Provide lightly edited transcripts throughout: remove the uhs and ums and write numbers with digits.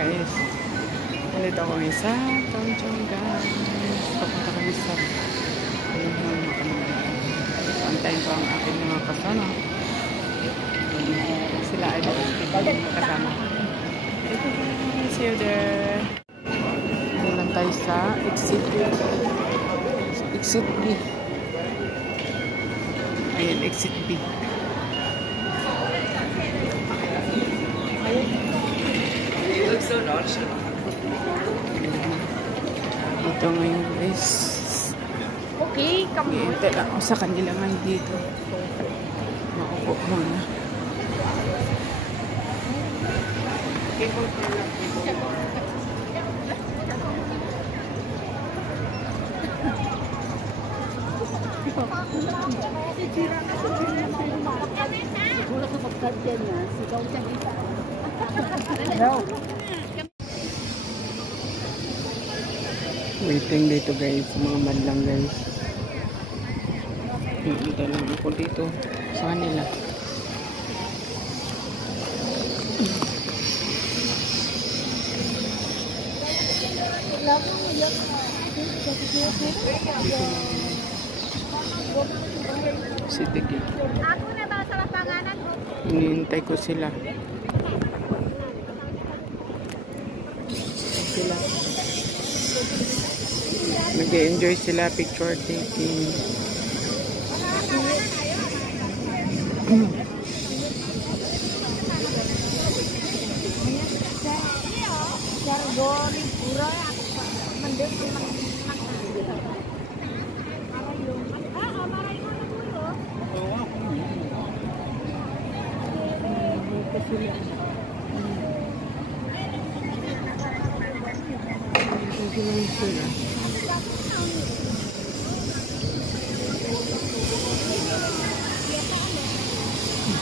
guys. Nandito kami sa Tongchong guys. Papunta kami sa ayun na mga kanila. So, antayin ko ang aking mga kasama. Sila ay kasama. See you there. Ano lang tayo sa exit B. Ayun, exit B. Ito ngayon guys. Okay, come on. Hintay lang ako sa kanila ngayon dito. Maupo muna. Waiting dito guys, mga madlang guys. Hintay lang ako dito sa kanila. Si Tiki. Ako na ba sa lapanganan? Hinihintay ko sila. Sila. Nag-enjoy sila picture taking.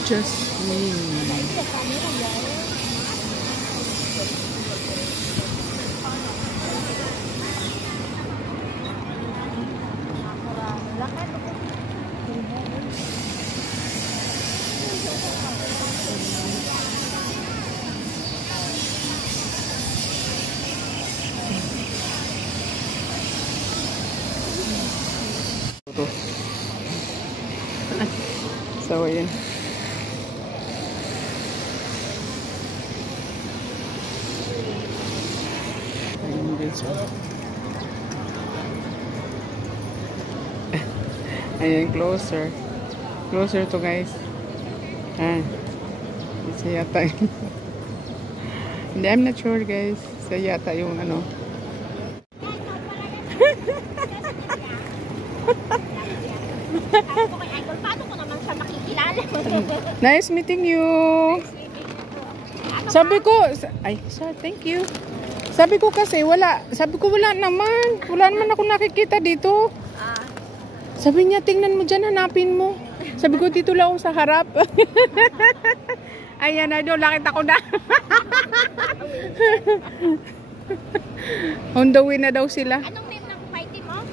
Jasmine. So, ayan. Ayan guys. Ayan, closer. Closer to guys. Isa yata yun. Hindi, I'm not sure guys. Isa yata yung ano. Paano ko naman siya makikilala? Nice meeting you. Sabi ko, ay, sir, thank you. Sabi ko kasi wala. Sabi ko wala naman. Wala naman ako nakikita dito. Sabi niya, tingnan mo dyan, hanapin mo. Sabi ko, dito lang sa harap. Ayan, idol, nakita ko na. On the way na daw sila. Anong name ng fighting mo?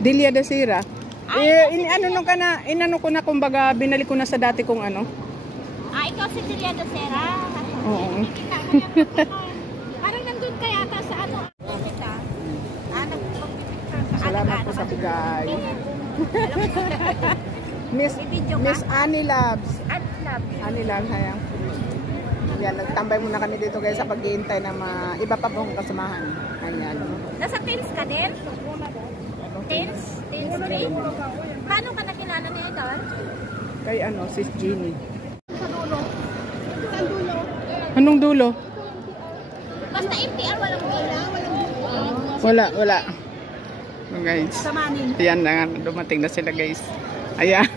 Delia Dasira. Inano ko na kumbaga, binalik ko na sa dati kong ano. Ikaw si Delia Dasera. Oo. Parang nandun ka yata sa ano. Salamat po sa bigay. Miss Annie Labs. Annie Labs, hayang. Yan, nagtambay muna kami dito guys sa pag-iintay ng iba pa pong kasamahan. Ayan. Nasa Tins ka din? Tins? Tins 3? Paano ka nakilala niya ito? Kay ano, sis Jeannie. Sa dulo. Sa dulo. Anong dulo? Basta MTR walang bila. Wala. Oh, guys. Ayan na, dumating na sila guys. Ayan.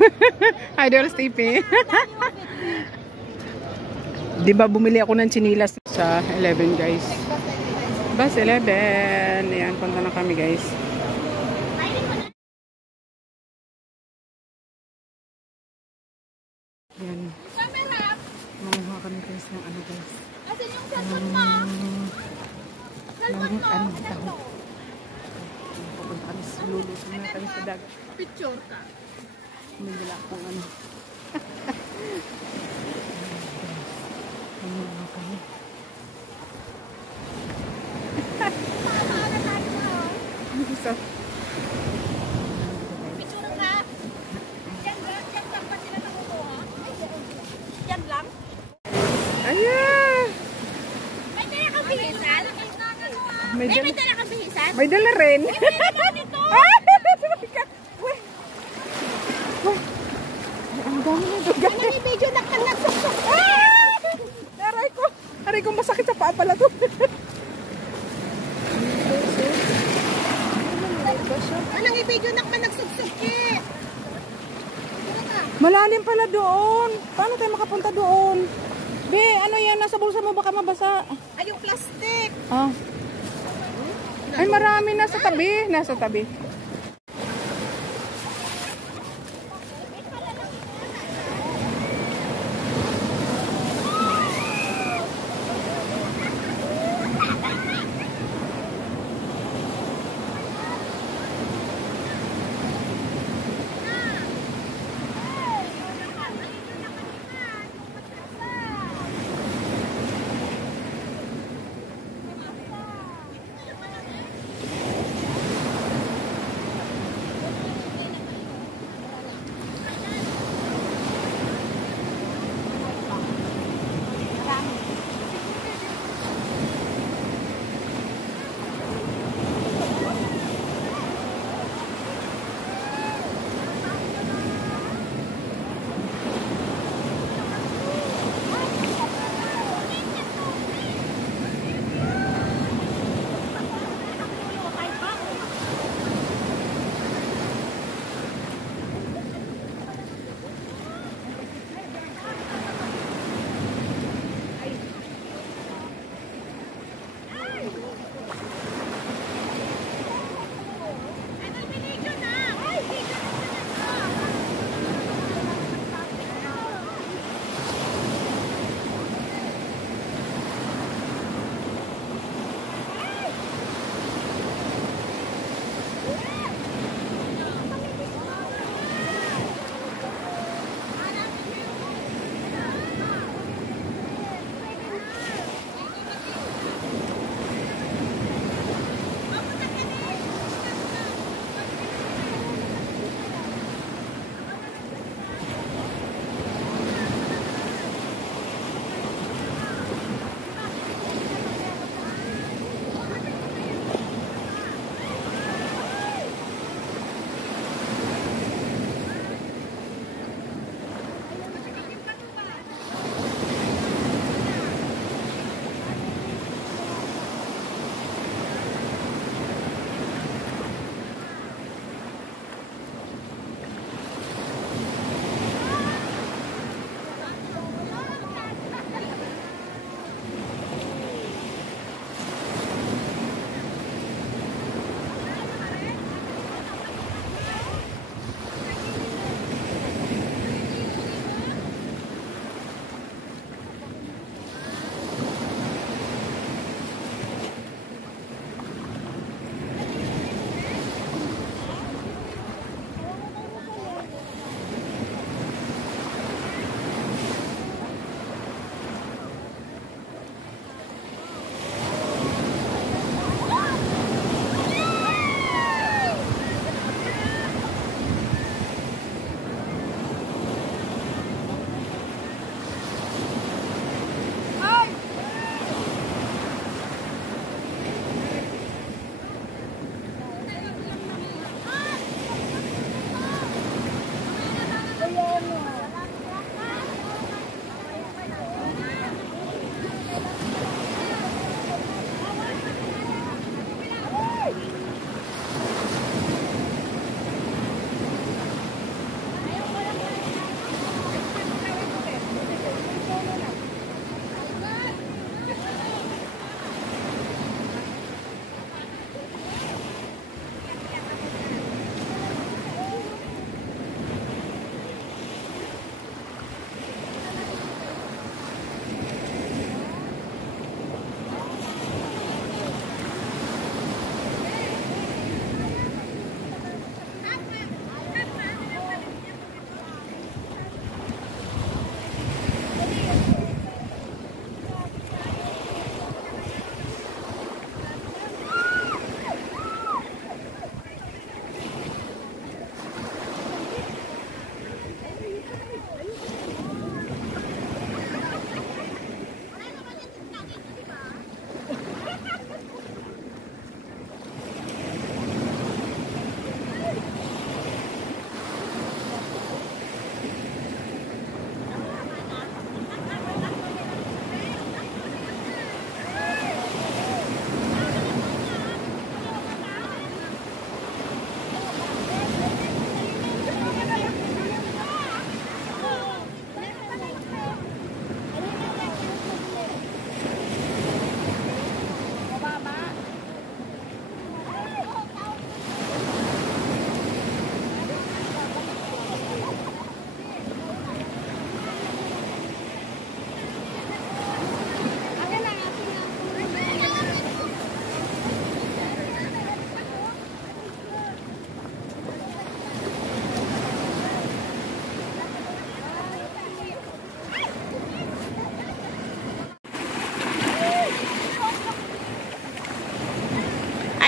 Idol Stevie. Di ba bumili ako ng chinilas sa 11 guys. Bus 11. Ayan, punta na kami guys. Ayan. Mamuha kami guys ng ano guys. Asan yung cellphone mo? Cellphone mo? Ano? Pupunta kami sa lulo. Sumuna kami sa dag. Picture ka. Bumili akong ano. Mamuha kami. Isa. Picture ka. Diyan lang pa sila nakukuha. Diyan lang. Ayan. May dala kang bihisan? May dala. May dala kang bihisan? May dala rin. Ang dami na dugan. Ano yung video na kang nagsuksok? Aray ko masakit sa paa pala to. Anong yung video na kang nagsuksok eh? Malalim pala doon. Paano tayo makapunta doon? Be, ano yan? Nasa bulsa mo baka mabasa. Ay, yung plastic. Ah. Ay, marami nasa tabi. Nasa tabi.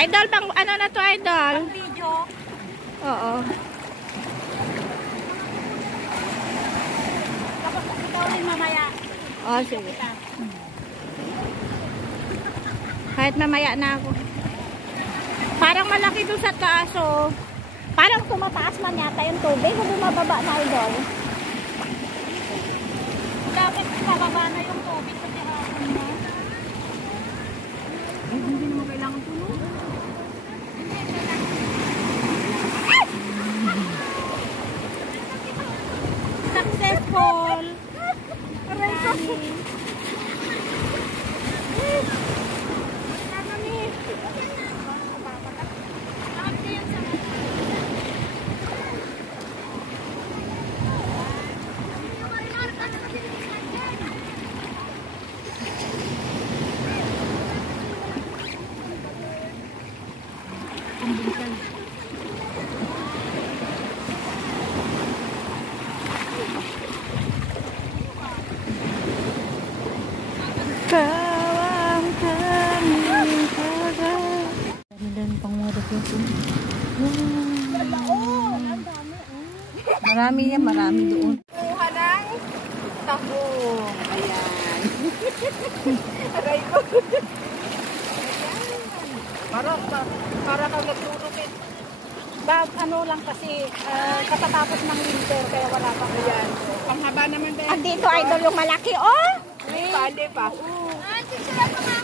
Idol, bang ano na to, Idol? Video. Oo. Tapos ikaw rin mamaya. Oh, sige. Kahit mamaya na ako. Parang malaki doon sa taas, oh. Parang tumataas man yata yung tubig o bumababa na, Idol? Dapat bababa na yung tubig kasi hapon na. Hindi naman kailangan tulong. Successful. Kawang kaming para. Dan pangwadap ito. Marami yan, marami doon. Kuha ng tahong. Ayan. Aray ko. Para kang naglulupit. Ano lang kasi katatapos ng winter kaya wala pa. Ayan. Ang haba naman tayo. Andito, Idol, yung malaki, oh! Hindi pa. Ah, sila pa nga